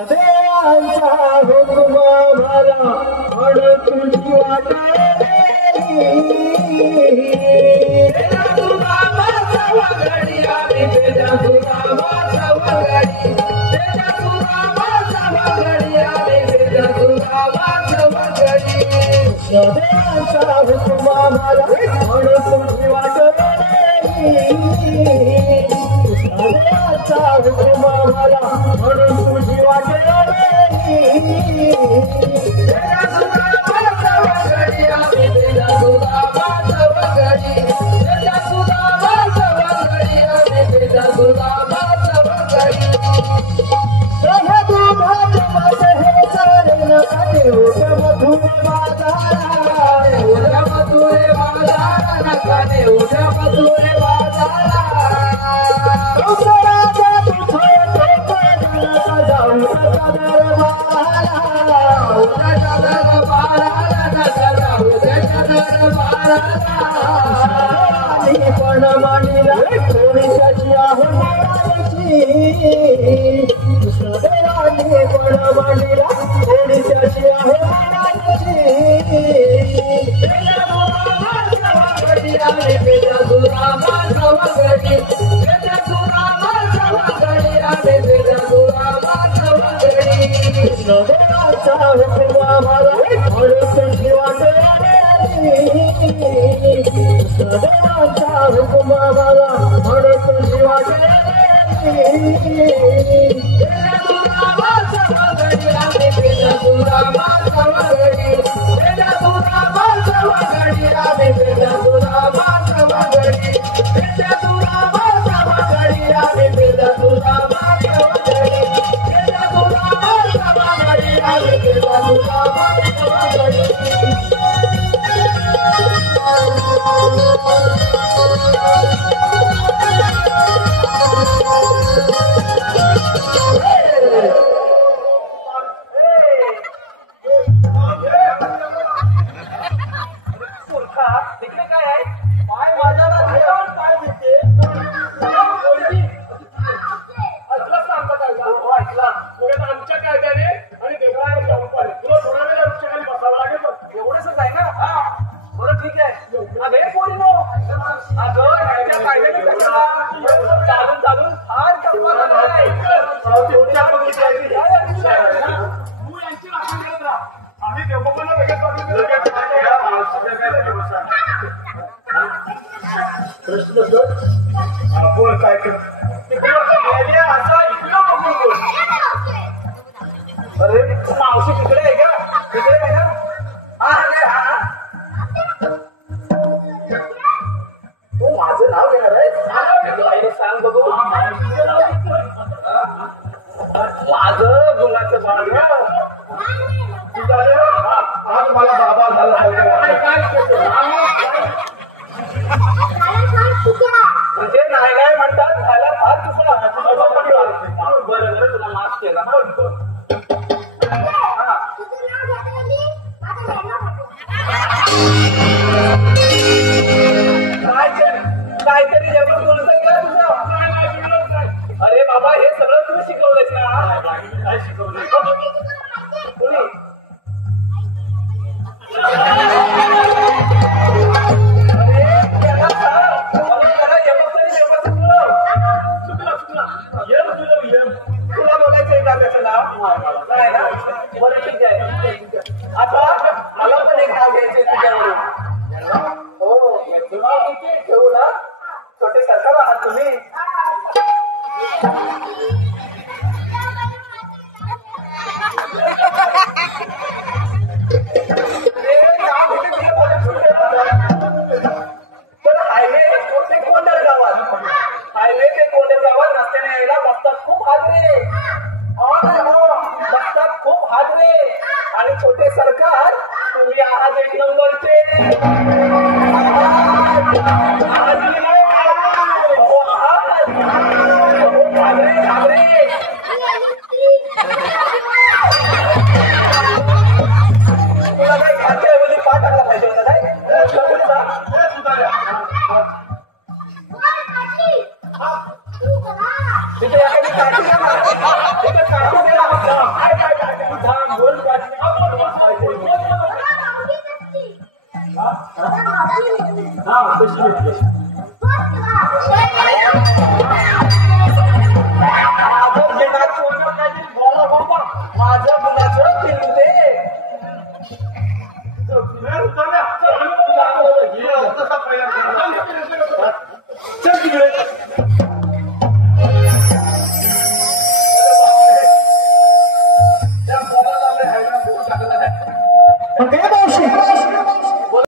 देवांचा हुकुम भला म्हण तुझी वाट देवांचा हुकुम भला म्हण तुझी वाट देवांचा हुकुम भला म्हणून तुझी वाट पण मानिला थोडीशी आहे देवाने पण मानिला थोडीशी आहे देवाचा हुकुम आम्हाला म्हणून तुझी वाट देवाचा हुकुम आम्हाला म्हणून तुझी वाट अरे मावशी तिकडे आहे का? तिकडे आहे ना? तू माझं नाव घेणार आहे? सांग बघू. माझं गुलाचं बाळ आज मला बाबा झाला म्हणजे नाही नाही म्हणतात झाला फार तुझा बरं बरं तुला माफ केला. काहीतरी जेवण बोलतोय का तुझं? अरे बाबा हे सगळं तुम्ही शिकवलंय ना? काय शिकवलंय कोणी? तुला बोलायचंय का त्याचं नाव? नाही ना? बरं ठीक आहे. आता मला पण एक नाव घ्यायचंय तुझ्यावरून. हो नाव किती ठेवू ना? छोटे सरकार आहात तुम्ही. तर हायवे ते कोंडल गावात रस्त्याने यायला बघतात खूप हादरे. बघतात खूप हादरे. आणि छोटे सरकार तुम्ही आहात एक नंबरचे. तुला काही खात्याऐवजी पाठ टाकला पाहिजे होता काय? तिथे एखादी काठी द्या ना. तिथे काठी द्या. कशी भेटली? माझं गुणाचं बोला बाबा, माझं गुणाचं फिरते.